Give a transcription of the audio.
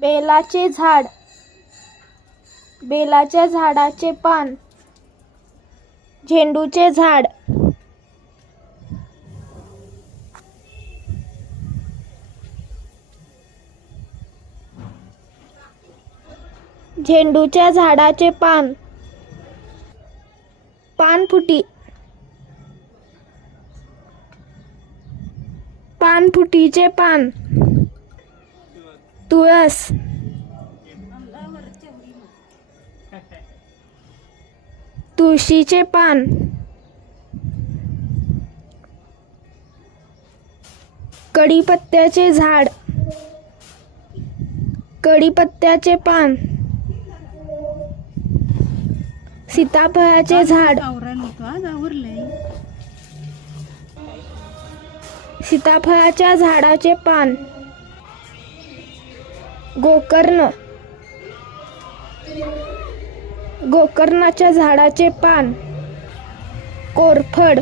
बेलाचे झाड. बेलाच्या झाडाचे पान. झेंडूचे झाड. झेंडूच्या झाडाचे पान. पानफुटी. पानफुटीचे पान. तुळस. तुळशीचे पान. कढीपत्त्याचे झाड. कढीपत्त्याचे पान. सीताफळाचे झाड. सीताफळाच्या झाडाचे पान. गोकर्ण. गोकर्णाच्या झाडाचे पान. कोरफड.